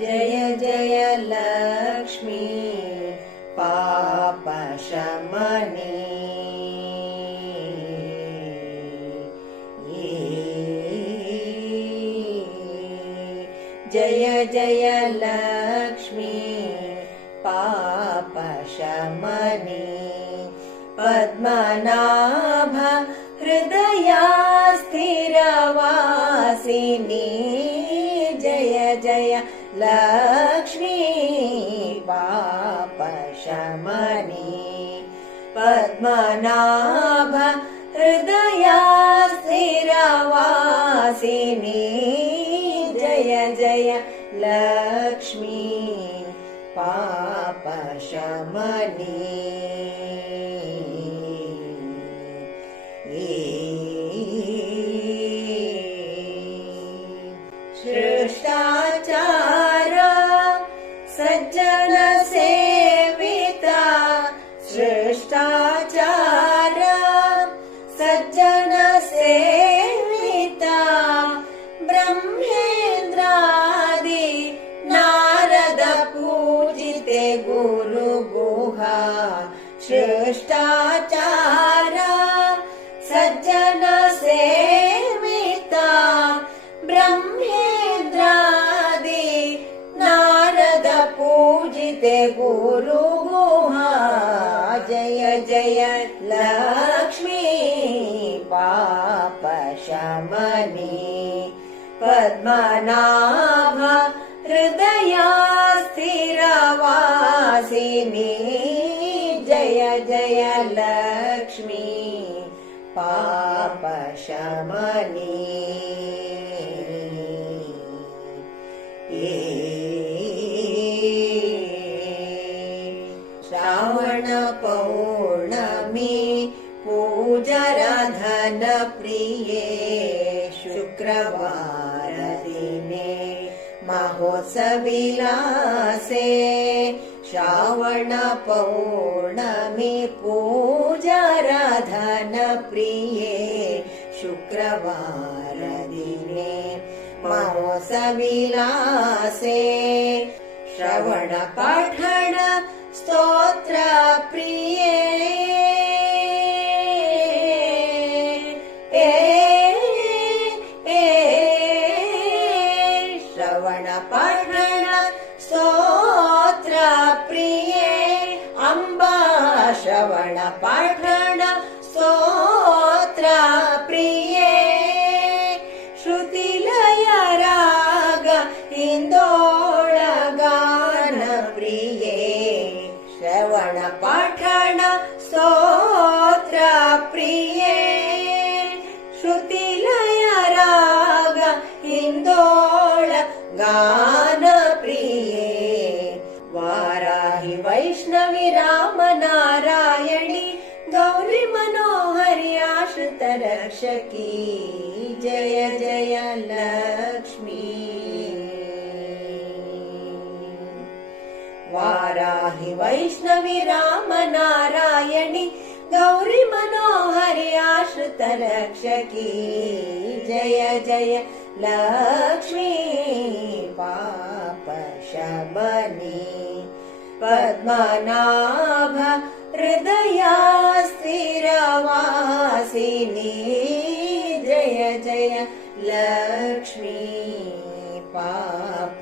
जय जय लक्ष्मी पापशमनी। जय जय लक्ष्मी पापशमनी। पद्मनाभ हृदया स्थिरवासिनी। जय जय लक्ष्मी पापशमनी। पद्मनाभ हृदया स्थिरवासिनी। जय जय लक्ष्मी पापशमनी। शिष्टाचार सज्जन सेविता। शिष्टाचार सज्जन सेविता। ब्रह्मेन्द्रादि नारद पूजिते गुरु गुहा। शिष्टाचार सज्जन सेविता। ब्रह्मेन्द्रादि नारद पूजिते गुरु गुहा। जय जय लक्ष्मी पापशमनी। पद्मनाभ हृदया स्थिरवासिनी। जय जय लक्ष्मी पापशमनी। श्रावण पौर्णमी पूजाराधन प्रिये। शुक्रवार दिने महोत्सविलासे। श्रावण पौर्णमी पूजाराधन प्रिये। शुक्रवार दिने महोत्सविलासे। श्रवण पठण स्तोत्र प्रिये। श्रवण पठण स्तोत्र प्रिये। अम्बा श्रवण पठण स्तोत्र प्रिये। श्रुतिलय राग हिन्दोळ गान प्रिये। श्रवण पठण स्तोत्र प्रिये। श्रुतिलय राग हिन्दोळ गान प्रिये। वाराहि वैष्णवी राम नारायणी गौरी मनोहरि आश्रित रक्षकी। जय जय लक्ष्मी। वाराहि वैष्णवी राम नारायणी गौरी मनोहरि आश्रित रक्षकी। जय जय लक्ष्मी पापशमनी। पद्मनाभ हृदया स्थिरवासिनी। जय जय लक्ष्मी पापशमनी।